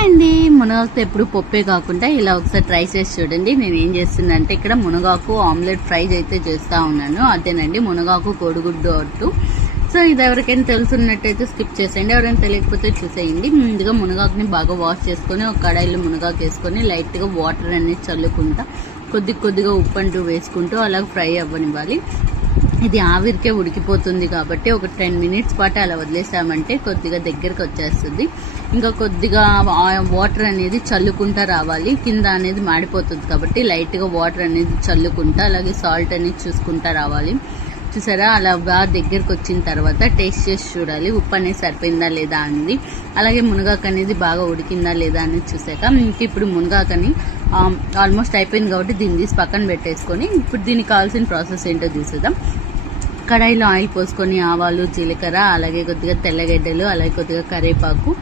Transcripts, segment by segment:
Hi అండి, మునగాకు ఎప్పుడు పప్పే కాకుండా ఇలా ఒకసారి ట్రై చేసి చూడండి. నేను ఏం చేస్తున్నా అంటే ఇక్కడ మునగాకు ఆమ్లెట్ ఫ్రై అయితే చేస్తూ ఉన్నాను. అదేనండి మునగాకు కోడిగుడ్డు అట్టు. సో ఇది ఎవరికైనా తెలుసున్నట్టయితే స్కిప్ చేసేయండి, ఎవరైనా తెలియకపోతే చూసేయండి. ముందుగా మునగాకుని బాగా వాష్ చేసుకొని ఒక కడాయిలో మునగాకు వేసుకొని లైట్గా వాటర్ అనేది చల్లుకుంటా కొద్దిగా ఉప్పు అంటూ వేసుకుంటూ అలా ఫ్రై అవ్వనివ్వాలి. ఇది ఆవిరికే ఉడికిపోతుంది కాబట్టి ఒక 10 minutes పాటు అలా వదిలేసామంటే కొద్దిగా దగ్గరకు వచ్చేస్తుంది. ఇంకా కొద్దిగా వాటర్ అనేది చల్లుకుంటా రావాలి, కింద అనేది మాడిపోతుంది కాబట్టి లైట్గా వాటర్ అనేది చల్లుకుంటా అలాగే సాల్ట్ అనేది చూసుకుంటా రావాలి. చూసారా, అలా బాగా దగ్గరకు వచ్చిన తర్వాత టేస్ట్ చేసి చూడాలి ఉప్పు అనేది సరిపోయిందా లేదా అనేది, అలాగే మునగాకు అనేది బాగా ఉడికిందా లేదా అనేది చూసాక ఇంక ఇప్పుడు మునగాకని ఆల్మోస్ట్ అయిపోయింది కాబట్టి దీన్ని తీసి పక్కన పెట్టేసుకొని ఇప్పుడు దీనికి కావాల్సిన ప్రాసెస్ ఏంటో చూసేద్దాం. కడాయిలో ఆయిల్ పోసుకొని ఆవాలు, జీలకర్ర, అలాగే కొద్దిగా తెల్లగడ్డలు, అలాగే కొద్దిగా కరివేపాకు,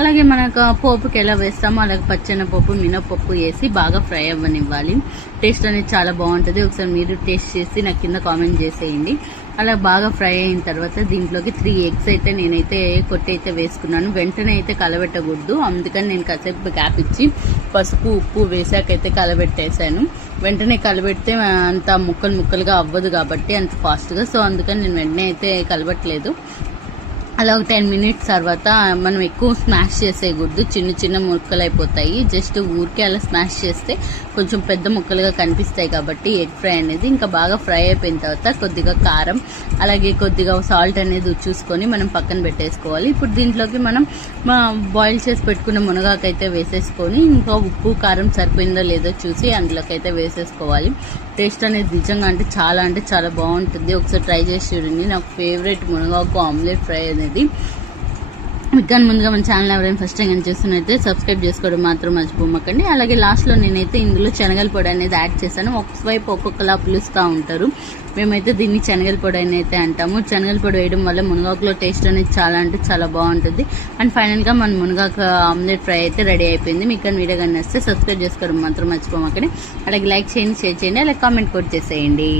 అలాగే మనకు పోపుకి ఎలా వేస్తామో అలాగే పచ్చెనపప్పు, మినపప్పు వేసి బాగా ఫ్రై అవ్వనివ్వాలి. టేస్ట్ అనేది చాలా బాగుంటుంది. ఒకసారి మీరు టేస్ట్ చేసి నాకు కింద కామెంట్ చేసేయండి. అలా బాగా ఫ్రై అయిన తర్వాత దీంట్లోకి 3 eggs అయితే నేనైతే కొట్టి అయితే వేసుకున్నాను. వెంటనే అయితే కలబెట్టకూడదు, అందుకని నేను కాసేపు గ్యాప్ ఇచ్చి పసుపు ఉప్పు వేసాకైతే కలబెట్టేశాను. వెంటనే కలబెడితే అంత ముక్కలుగా అవ్వదు కాబట్టి అంత ఫాస్ట్గా, సో అందుకని నేను వెంటనే అయితే కలబెట్టలేదు. అలా ఒక 10 minutes తర్వాత మనం ఎక్కువ స్మాష్ చేసేయకూడదు, చిన్న ముక్కలు అయిపోతాయి. జస్ట్ ఊరికే అలా స్మాష్ చేస్తే కొంచెం పెద్ద ముక్కలుగా కనిపిస్తాయి కాబట్టి ఎగ్ ఫ్రై అనేది ఇంకా బాగా ఫ్రై అయిపోయిన తర్వాత కొద్దిగా కారం అలాగే కొద్దిగా సాల్ట్ అనేది చూసుకొని మనం పక్కన పెట్టేసుకోవాలి. ఇప్పుడు దీంట్లోకి మనం బాయిల్ చేసి పెట్టుకున్న మునగాకు అయితే వేసేసుకొని ఇంకా ఉప్పు కారం సరిపోయిందో లేదో చూసి అందులోకి అయితే వేసేసుకోవాలి. టేస్ట్ అనేది నిజంగా అంటే చాలా బాగుంటుంది. ఒకసారి ట్రై చేసి చూడండి. నాకు ఫేవరెట్ మునగాకు ఆమ్లెట్ ఫ్రై అనేది. మీకు కానీ ముందుగా మన ఛానల్ ఎవరైనా ఫస్ట్ టైం చూస్తున్నైతే సబ్స్క్రైబ్ చేసుకోవడం మాత్రం మర్చిపోమకండి. అలాగే లాస్ట్లో నేనైతే ఇందులో శనగల పొడి అనేది యాడ్ చేశాను. ఒకవైపు ఒక్కొక్కలా పిలుస్తూ ఉంటారు, మేమైతే దీన్ని శనగల పొడి అని అయితే అంటాము. శనగల పొడి వేయడం వల్ల మునగాకులో టేస్ట్ అనేది చాలా బాగుంటుంది. అండ్ ఫైనల్గా మన మునగాకు ఆమ్లెట్ ఫ్రై అయితే రెడీ అయిపోయింది. మీకు కానీ వీడియో కానీ నచ్చితే సబ్స్క్రైబ్ చేసుకోవడం మాత్రం మర్చిపోమకండి. అలాగే లైక్ చేయండి, షేర్ చేయండి, అలాగే కామెంట్ కూడా చేసేయండి.